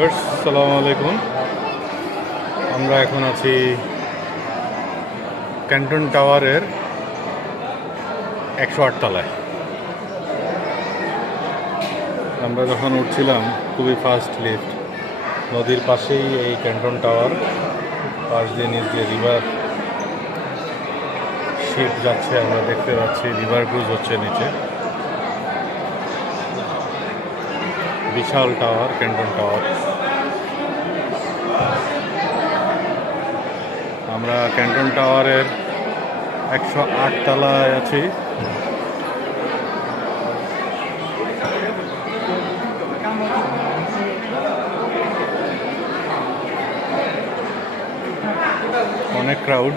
আসসালামু আলাইকুম। আমরা এখন আছি ক্যান্টন টাওয়ারের 108 তলায়। আমরা যখন উঠছিলাম খুবই ফাস্ট লিফট, নদীর পাশেই এই ক্যান্টন টাওয়ার, পাশ দিয়ে নিচ দিয়ে রিভার শিপ যাচ্ছে, আমরা দেখতে পাচ্ছি রিভার ক্রুজ হচ্ছে নিচে। বিশাল টাওয়ার, ক্যান্টন টাওয়ার। আমরা ক্যান্টন টাওয়ারের 108 তলায় আছি। অনেক ক্রাউড।